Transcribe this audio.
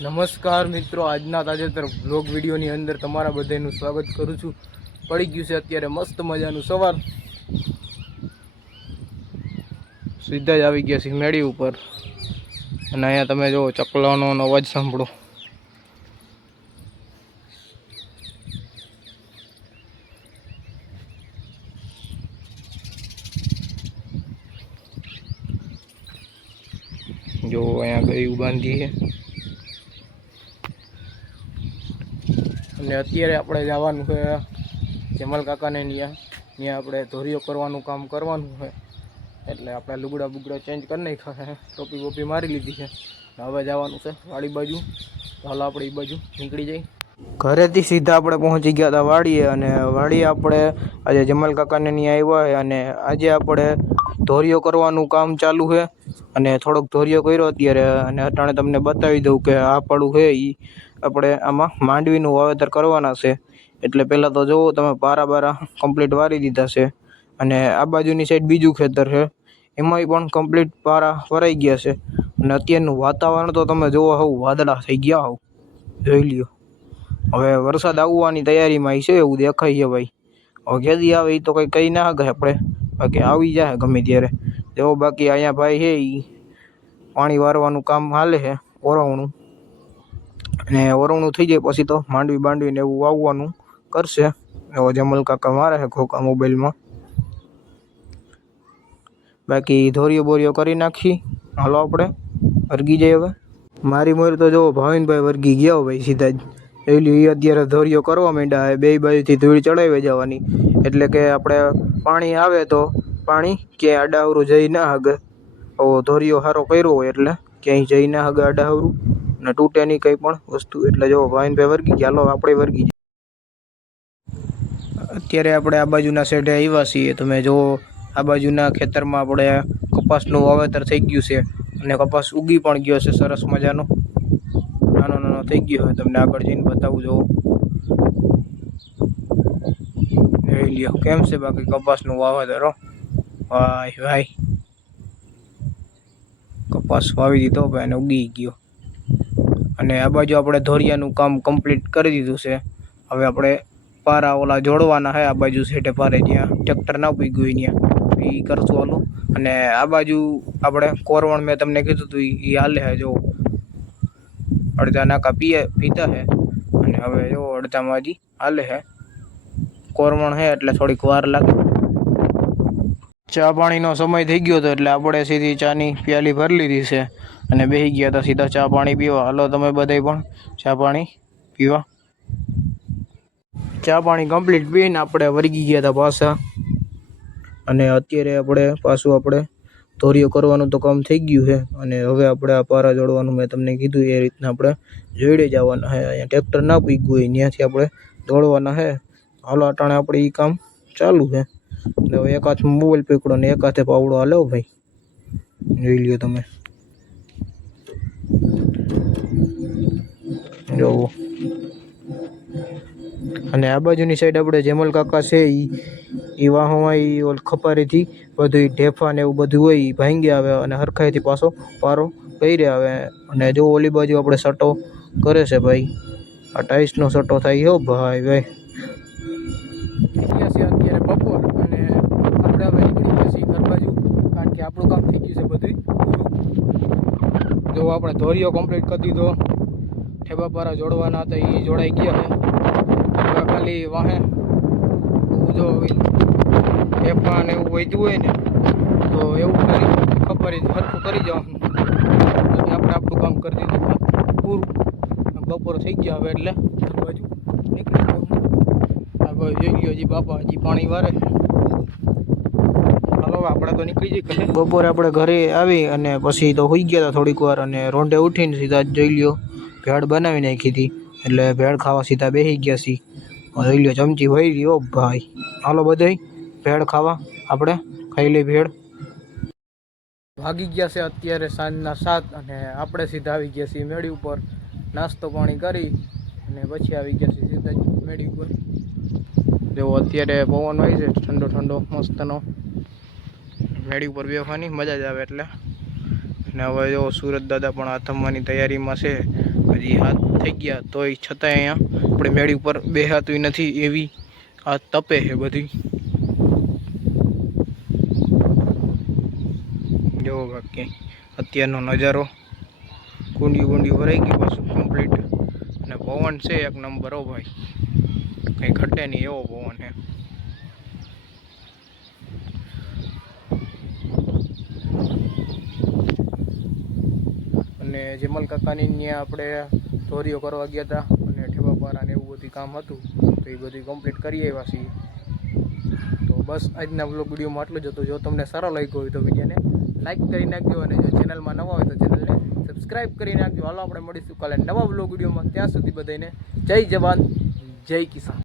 નમસ્કાર મિત્રો, આજના તાજેતર બ્લોગ વિડીયોની અંદર તમારા બધાનું સ્વાગત કરું છું। પડી ગયું છે અત્યારે મસ્ત મજાનું સવાર, સીધા જ આવી ગયા છે મેડી ઉપર અને અહીંયા તમે જો ચકલાનો અવાજ સાંભળો। જો અહીંયા ગયું બાંધી છે અને અત્યારે આપણે જવાનું છે જમાલ કાકાને ત્યાં આપણે ધોરીઓ કરવાનું કામ કરવાનું છે। એટલે આપણે લુગડા બુગડા ચેન્જ કરી નાખ્યા છે, ટોપી બોપી મારી લીધી છે, હવે જવાનું છે વાડી બાજુ। હાલો આપણે એ બાજુ નીકળી જઈએ। ઘરેથી સીધા આપણે પહોંચી ગયા હતા વાડીએ અને વાડીએ આપણે આજે જમાલ કાકાને ત્યાં આવ્યા છે અને આજે આપણે ધોરીઓ કરવાનું કામ ચાલુ છે અને થોડોક ધોરીઓ કર્યો અત્યારે અને અટાણે તમને બતાવી દઉં કે આ પડું છે એ આપણે આમાં માંડવીનું વાવેતર કરવાના છે। એટલે પહેલાં તો જુઓ તમે પારા કમ્પ્લીટ વારી દીધા છે અને આ બાજુની સાઈડ બીજું ખેતર છે, એમાંય પણ કમ્પ્લીટ પારા વરાઈ ગયા છે અને અત્યારનું વાતાવરણ તો તમે જોવો હોવ વાદળા થઈ ગયા હોવ, જોઈ લ્યો। હવે વરસાદ આવવાની તૈયારીમાં છે એવું દેખાય છે ભાઈ। હવે કેદી આવે એ તો કંઈ કહી ના શકે આપણે, બાકી આવી જાય ગમે ત્યારે। જો બાકી અહીંયા ભાઈ છે એ પાણી વારવાનું કામ હાલે છે, ઓરવણું, અને ઓરવણું થઈ જાય પછી તો માંડવી ને એવું વાવવાનું કરશે। એવો જમલ કાકા મારે છે ખોખા મોબાઈલમાં। બાકી ધોરીઓ બોરીઓ કરી નાખી, હાલો આપણે વર્ગી જઈએ હવે। મારી મોર તો જો ભાવિનભાઈ વર્ગી ગયા ભાઈ સીધા જ, એ અત્યારે ધોરીઓ કરવા માંડ્યા, બે બાજુથી ધૂળ ચડાવી જવાની, એટલે કે આપણે પાણી આવે તો પાણી ક્યાંય આડાવરું જઈ ના હગે। ધોરીઓ સારો કર્યો હોય એટલે ક્યાંય જઈ ના હગે આડાવરું ને તૂટે નહીં કંઈ પણ વસ્તુ। એટલે જો ભાવિનભાઈ વર્ગી ગયા, હાલો આપણે વર્ગી જઈએ। અત્યારે આપણે આ બાજુના સાઈડે આવ્યા છીએ, તમે જો આ બાજુના ખેતરમાં આપણે કપાસનું વાવેતર થઈ ગયું છે અને કપાસ ઉગી પણ ગયો છે સરસ મજાનો, નાનો થઈ ગયો છે, તમને આગળ જઈને બતાવું। જો જોઈ લ્યો કેમ છે બાકી કપાસનું વાવેતર, ભાઈ કપાસ વાવી દીધો ભાઈ અને ઉગી ગયો। અને આ બાજુ આપણે ધોરિયાનું કામ કમ્પ્લીટ કરી દીધું છે, હવે આપણે પારા ઓલા જોડવાના છે આ બાજુ સેટે પારે જ્યાં ટ્રેક્ટર ના પૂગ્યું ત્યાં એ કરશું હાલો। અને આ બાજુ આપણે કોરવણ મેં તમને કીધું હતું એ હાલે છે, જો અડધા નાકા પીતા છે અને હવે જો અડધામાં હજી હાલે છે। કોરવણ છે એટલે થોડીક વાર લાગે। ચા પાણીનો સમય થઈ ગયો હતો એટલે આપણે સીધી ચાની પ્યાલી ભરી લીધી છે અને બેસી ગયા હતા સીધા ચા પાણી પીવા। હાલો તમે બધાય પણ ચા પાણી પીવા। ચા પાણી કમ્પ્લીટ પીને આપણે વર્ગી ગયા હતા પાછા અને અત્યારે આપણે પાછું આપણે ધોરીઓ કરવાનું તો કામ થઈ ગયું છે અને હવે આપણે આ પારા જોડવાનું મેં તમને કીધું એ રીતના આપણે જોડે જવાના છે। અહીંયા ટ્રેક્ટર ના પૂગ્યું હોય ત્યાંથી આપણે દોડવાના છે। હાલો અટાણે આપણે એ કામ ચાલુ છે। હવે એક હાથમાં મોબાઈલ પકડો ને એક હાથે પાવડો હાલો ભાઈ, જોઈ લ્યો તમે। જોવો અને આ બાજુની સાઈડ આપણે જેમલ કાકા છે એ વાહોમાં એ ઓલ ખપારીથી બધું ઢેફા ને એવું બધું હોય એ ભાંગી આવે અને હરખાઈથી પાછો પારો કરી આવે। અને જો ઓલી બાજુ આપણે સટો કરે છે ભાઈ, આ ટાઈલ્સનો સટો થાય હો ભાઈ। અત્યારે બપોર અને આપણે હવે નીકળી ગયા છીએ ઘર બાજુ, કારણ કે આપણું કામ થઈ ગયું છે બધું। જો આપણે ધોરીઓ કમ્પ્લીટ કરી દીધો, ઠેબા પારા જોડવાના હતા એ જોડાઈ ગયા છે। હવે ખાલી વાહે જો ઠેપા ને એવું વધ્યું હોય ને તો એવું ખાલી ખબર હરખું કરી જવાનું, આપણે આપણું કામ કરી દીધું પૂરું। બપોર થઈ ગયા હવે એટલે ઘર બાજુ નીકળી ગયો। જોઈ ગયો હજી બાપા હજી પાણી વારે, હાલો આપણે તો નીકળી જઈએ। બપોરે આપણે ઘરે આવી અને પછી તો હોઈ ગયા હતા થોડીક વાર અને રોંઢે ઉઠીને સીધા જોઈ લ્યો ભેળ બનાવી નાખી હતી, એટલે ભેળ ખાવા સીધા બેસી ગયા છીએ। જોઈ લ્યો ચમચી વહી રહ્યો ભાઈ, હાલો બધાય ભેળ ખાવા, આપણે ખાઈ લઈ ભેળ। વાગી ગયા છે અત્યારે સાંજના 7 અને આપણે સીધા આવી ગયા છીએ મેળી ઉપર, નાસ્તો પાણી કરી અને પછી આવી ગયા છીએ સીધા મેળી ઉપર। જો અત્યારે પવન હોય છે ઠંડો ઠંડો મસ્તનો, મેળી ઉપર બેસવાની મજા જ આવે એટલે। અને હવે જો સુરત દાદા પણ આથમવાની તૈયારીમાં છે, હજી હાથ થઈ ગયા તોય છતાંય અહીંયા આપણે મેળી ઉપર બેહાતું નથી એવી આ તપે છે બધી. જોવો બાકી અત્યારનો નજારો, કુંડી ભરાઈ ગઈ પાછું કમ્પ્લીટ, અને પવન છે એક નંબર. હો ભાઈ, કંઈ ઘટે નહીં એવો પવન છે. અને જેમલ કાકાની ત્યાં આપણે ધોરીઓ કરવા ગયા હતા અને ઠેબાપારા ને એવું બધું કામ હતું, તો એ બધું કમ્પ્લીટ કરી આવ્યા છીએ. તો બસ આજના વ્લોગ વિડીયોમાં આટલું જ હતું. જો તમને સારો લાગ્યો હોય તો વિડીયોને લાઈક કરી નાખજો, અને જો ચેનલમાં નવા હોય તો ચેનલને સબસ્ક્રાઈબ કરી નાખજો. હાલો આપણે મળીશું કાલે નવા વ્લોગ વિડીયોમાં. ત્યાં સુધી બધાને જય જવાન, જય કિસાન.